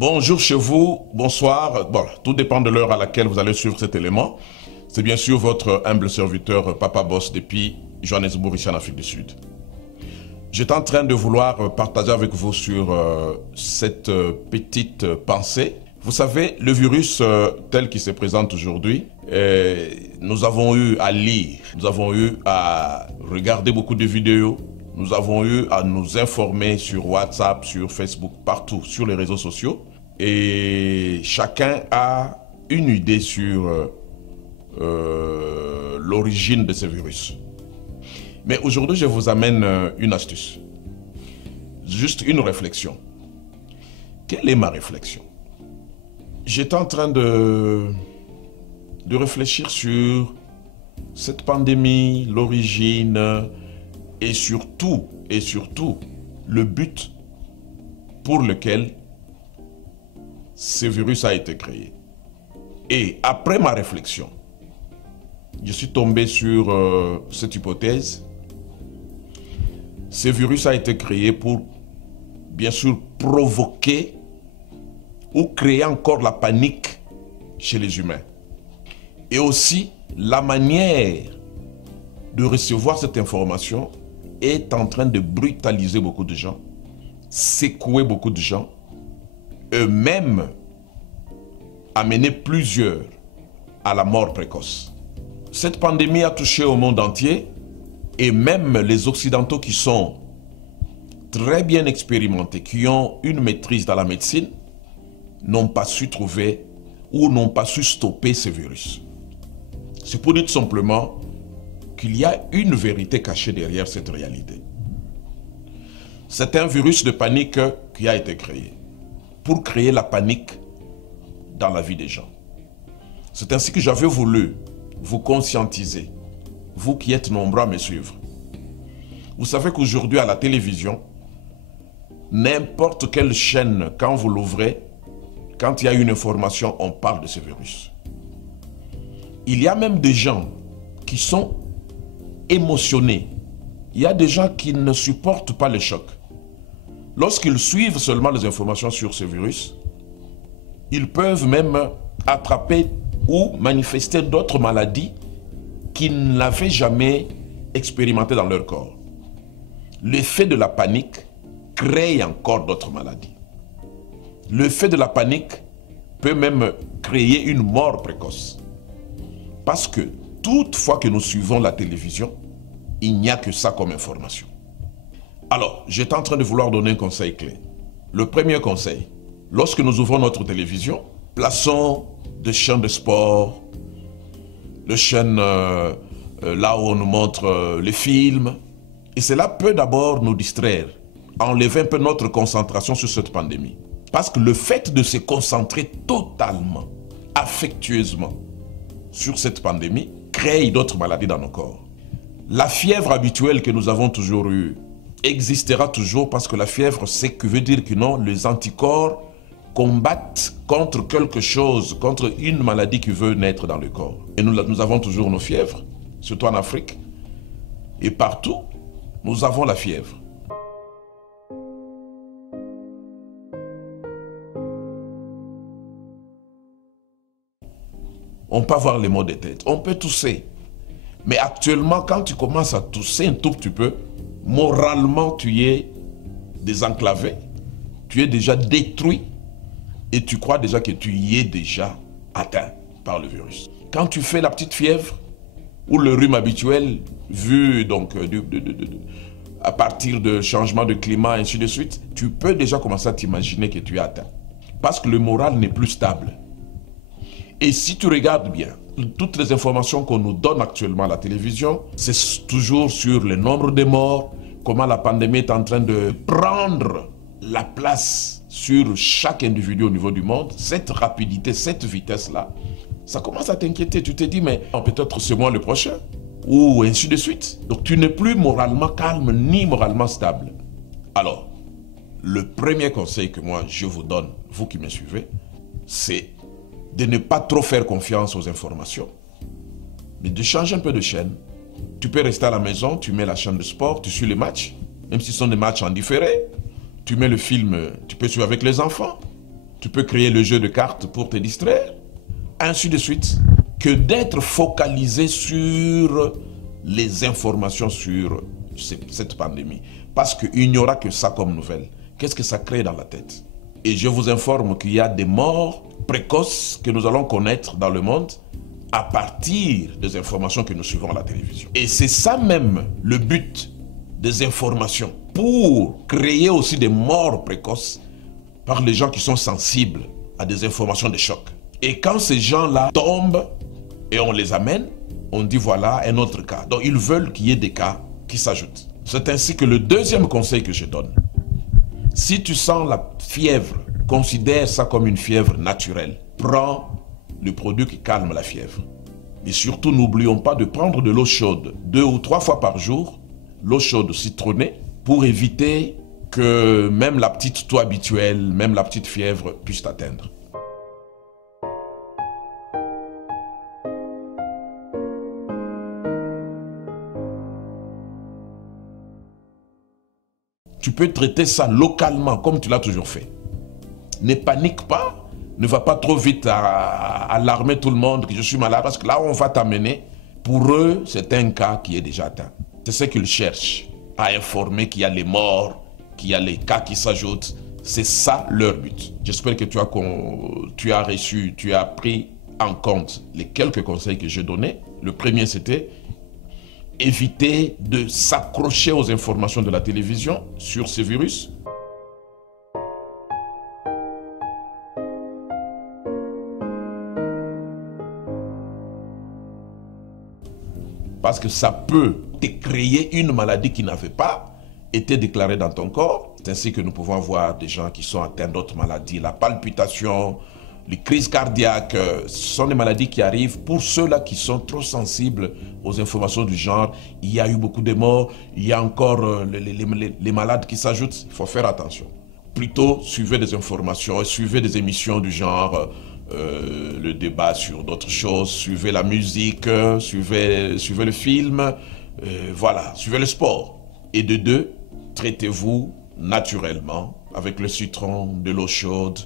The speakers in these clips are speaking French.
Bonjour chez vous, bonsoir. Bon, tout dépend de l'heure à laquelle vous allez suivre cet élément. C'est bien sûr votre humble serviteur Papa Boss depuis Johannesburg, ici en Afrique du Sud. J'étais en train de vouloir partager avec vous sur cette petite pensée. Vous savez, le virus tel qu'il se présente aujourd'hui, nous avons eu à lire, nous avons eu à regarder beaucoup de vidéos, nous avons eu à nous informer sur WhatsApp, sur Facebook, partout, sur les réseaux sociaux. Et chacun a une idée sur l'origine de ce virus. Mais aujourd'hui, je vous amène une astuce. Juste une réflexion. Quelle est ma réflexion? J'étais en train de réfléchir sur cette pandémie, l'origine et surtout le but pour lequel ce virus a été créé. Et après ma réflexion, je suis tombé sur cette hypothèse. Ce virus a été créé pour, bien sûr, provoquer ou créer encore la panique chez les humains. Et aussi, la manière de recevoir cette information est en train de brutaliser beaucoup de gens, secouer beaucoup de gens, eux-mêmes amener plusieurs à la mort précoce. Cette pandémie a touché au monde entier et même les Occidentaux qui sont très bien expérimentés, qui ont une maîtrise dans la médecine, n'ont pas su trouver ou n'ont pas su stopper ce virus. C'est pour dire tout simplement qu'il y a une vérité cachée derrière cette réalité. C'est un virus de panique qui a été créé pour créer la panique dans la vie des gens. C'est ainsi que j'avais voulu vous conscientiser, vous qui êtes nombreux à me suivre. Vous savez qu'aujourd'hui à la télévision, n'importe quelle chaîne, quand vous l'ouvrez, quand il y a une information, on parle de ce virus. Il y a même des gens qui sont émotionnés. Il y a des gens qui ne supportent pas le choc. Lorsqu'ils suivent seulement les informations sur ce virus, ils peuvent même attraper ou manifester d'autres maladies qu'ils n'avaient jamais expérimentées dans leur corps. L'effet de la panique crée encore d'autres maladies. L'effet de la panique peut même créer une mort précoce. Parce que toutefois que nous suivons la télévision, il n'y a que ça comme information. Alors, j'étais en train de vouloir donner un conseil clé. Le premier conseil, lorsque nous ouvrons notre télévision, plaçons des chaînes de sport, des chaînes là où on nous montre les films. Et cela peut d'abord nous distraire, enlever un peu notre concentration sur cette pandémie. Parce que le fait de se concentrer totalement, affectueusement sur cette pandémie, crée d'autres maladies dans nos corps. La fièvre habituelle que nous avons toujours eue existera toujours parce que la fièvre, c'est que veut dire que non, les anticorps combattent contre quelque chose, contre une maladie qui veut naître dans le corps. Et nous avons toujours nos fièvres, surtout en Afrique. Et partout, nous avons la fièvre. On peut avoir les maux de tête, on peut tousser. Mais actuellement, quand tu commences à tousser un tout petit peu, moralement, tu es désenclavé, tu es déjà détruit et tu crois déjà que tu y es déjà atteint par le virus. Quand tu fais la petite fièvre ou le rhume habituel, vu donc à partir de changement de climat et ainsi de suite, tu peux déjà commencer à t'imaginer que tu es atteint. Parce que le moral n'est plus stable. Et si tu regardes bien, toutes les informations qu'on nous donne actuellement à la télévision, c'est toujours sur le nombre de morts, comment la pandémie est en train de prendre la place sur chaque individu au niveau du monde. Cette rapidité, cette vitesse-là, ça commence à t'inquiéter. Tu te dis, mais peut-être c'est moi le prochain, ou ainsi de suite. Donc tu n'es plus moralement calme, ni moralement stable. Alors, le premier conseil que moi je vous donne, vous qui me suivez, c'est de ne pas trop faire confiance aux informations, mais de changer un peu de chaîne. Tu peux rester à la maison, tu mets la chaîne de sport, tu suis les matchs, même si ce sont des matchs en différé. Tu mets le film, tu peux suivre avec les enfants. Tu peux créer le jeu de cartes pour te distraire, ainsi de suite, que d'être focalisé sur les informations sur cette pandémie. Parce qu'il n'y aura que ça comme nouvelle. Qu'est-ce que ça crée dans la tête? Et je vous informe qu'il y a des morts précoces que nous allons connaître dans le monde à partir des informations que nous suivons à la télévision. Et c'est ça même le but des informations, pour créer aussi des morts précoces par les gens qui sont sensibles à des informations de choc. Et quand ces gens-là tombent et on les amène, on dit voilà un autre cas. Donc ils veulent qu'il y ait des cas qui s'ajoutent. C'est ainsi que le deuxième conseil que je donne, si tu sens la fièvre, considère ça comme une fièvre naturelle. Prends le produit qui calme la fièvre. Et surtout, n'oublions pas de prendre de l'eau chaude 2 ou 3 fois par jour, l'eau chaude citronnée, pour éviter que même la petite toux habituelle, même la petite fièvre puisse t'atteindre. Tu peux traiter ça localement, comme tu l'as toujours fait. Ne panique pas, ne va pas trop vite à alarmer tout le monde que je suis malade, parce que là, on va t'amener. Pour eux, c'est un cas qui est déjà atteint. C'est ce qu'ils cherchent, à informer qu'il y a les morts, qu'il y a les cas qui s'ajoutent. C'est ça leur but. J'espère que tu as pris en compte les quelques conseils que j'ai donnés. Le premier, c'était éviter de s'accrocher aux informations de la télévision sur ce virus. Parce que ça peut te créer une maladie qui n'avait pas été déclarée dans ton corps. C'est ainsi que nous pouvons voir des gens qui sont atteints d'autres maladies. La palpitation, les crises cardiaques, ce sont des maladies qui arrivent pour ceux-là qui sont trop sensibles aux informations du genre. Il y a eu beaucoup de morts, il y a encore les malades qui s'ajoutent. Il faut faire attention. Plutôt, suivez des informations, suivez des émissions du genre le débat sur d'autres choses, suivez la musique, suivez le film, voilà, suivez le sport. Et de deux, traitez-vous naturellement avec le citron, de l'eau chaude.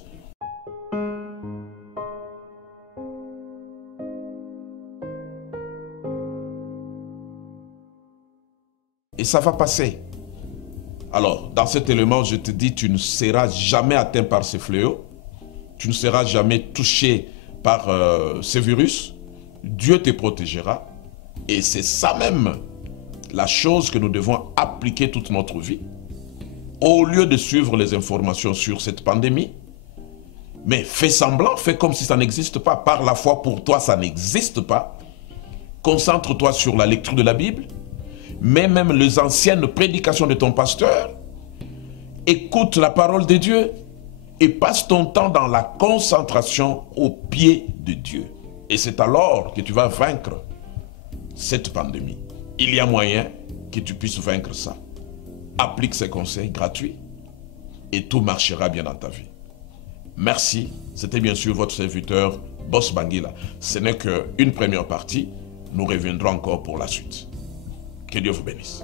Et ça va passer. Alors, dans cet élément, je te dis, tu ne seras jamais atteint par ce fléau. Tu ne seras jamais touché par ce virus. Dieu te protégera. Et c'est ça même la chose que nous devons appliquer toute notre vie. Au lieu de suivre les informations sur cette pandémie, mais fais semblant, fais comme si ça n'existe pas. Par la foi, pour toi, ça n'existe pas. Concentre-toi sur la lecture de la Bible. Mais même les anciennes prédications de ton pasteur. Écoute la parole de Dieu. Et passe ton temps dans la concentration au pied de Dieu. Et c'est alors que tu vas vaincre cette pandémie. Il y a moyen que tu puisses vaincre ça. Applique ces conseils gratuits et tout marchera bien dans ta vie. Merci. C'était bien sûr votre serviteur, Boss Bangila. Ce n'est qu'une première partie. Nous reviendrons encore pour la suite. Que Dieu vous bénisse.